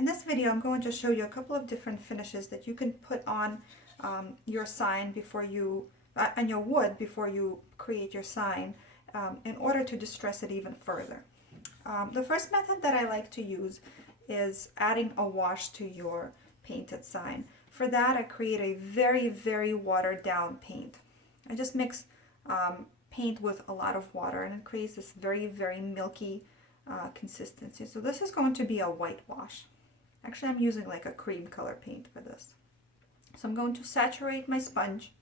In this video, I'm going to show you a couple of different finishes that you can put on your sign before you, on your wood before you create your sign in order to distress it even further. The first method that I like to use is adding a wash to your painted sign. For that, I create a very, very watered down paint. I just mix paint with a lot of water and it creates this very, very milky consistency. So this is going to be a whitewash. Actually, I'm using like a cream color paint for this. So I'm going to saturate my sponge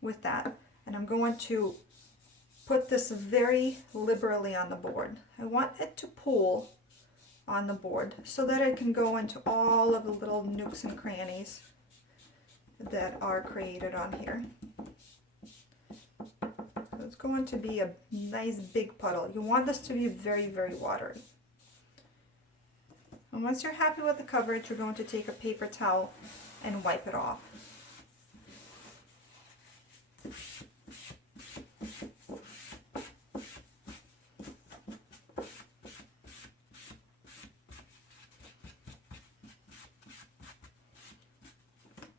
with that, and I'm going to put this very liberally on the board. I want it to pool on the board so that it can go into all of the little nooks and crannies that are created on here. So it's going to be a nice big puddle. You want this to be very, very watery. And once you're happy with the coverage, you're going to take a paper towel and wipe it off.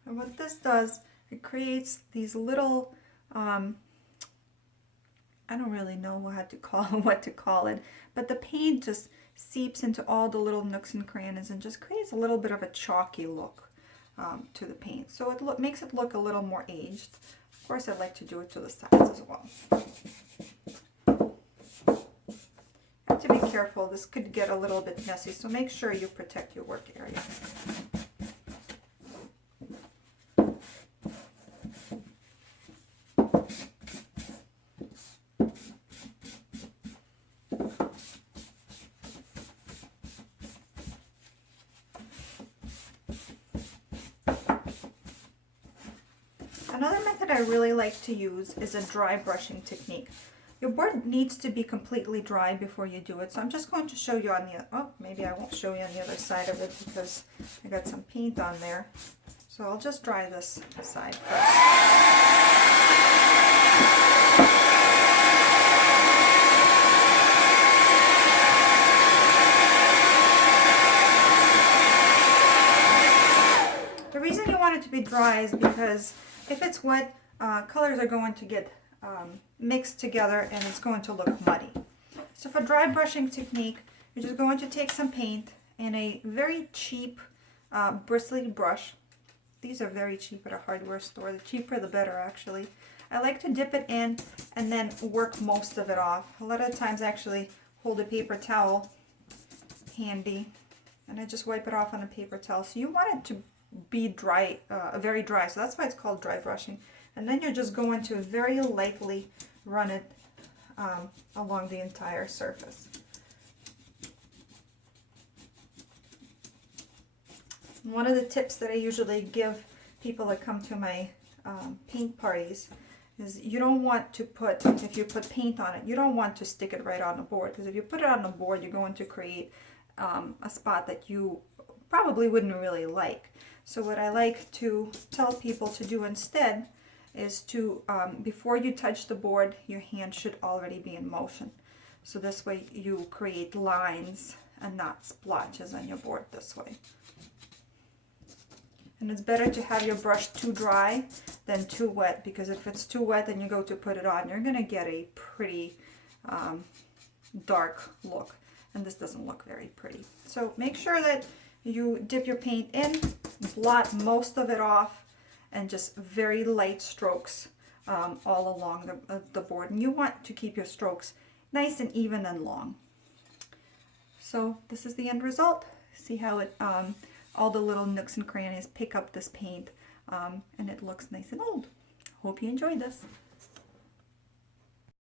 And what this does, it creates these little, I don't really know what to call it, but the paint just seeps into all the little nooks and crannies and just creates a little bit of a chalky look to the paint. So it makes it look a little more aged. Of course, I like to do it to the sides as well. You have to be careful. This could get a little bit messy, so make sure you protect your work area. Another method I really like to use is a dry brushing technique. Your board needs to be completely dry before you do it, so I'm just going to show you on the, maybe I won't show you on the other side of it because I got some paint on there. So I'll just dry this side first. The reason you want it to be dry is because if it's wet, colors are going to get mixed together and it's going to look muddy. So for dry brushing technique, you're just going to take some paint and a very cheap bristly brush. These are very cheap at a hardware store. The cheaper the better, actually. I like to dip it in and then work most of it off. A lot of times I actually hold a paper towel handy and I just wipe it off on a paper towel. So you want it to be dry, very dry, so that's why it's called dry brushing. And then you're just going to very lightly run it along the entire surface. One of the tips that I usually give people that come to my paint parties is you don't want to put, if you put paint on it, you don't want to stick it right on the board, because if you put it on the board, you're going to create a spot that you probably wouldn't really like. So what I like to tell people to do instead is to, before you touch the board, your hand should already be in motion. So this way you create lines and not splotches on your board this way. And it's better to have your brush too dry than too wet, because if it's too wet and you go to put it on, you're going to get a pretty dark look. And this doesn't look very pretty. So make sure that you dip your paint in, blot most of it off, and just very light strokes all along the board. And you want to keep your strokes nice and even and long. So this is the end result. See how it all the little nooks and crannies pick up this paint and it looks nice and old. Hope you enjoyed this.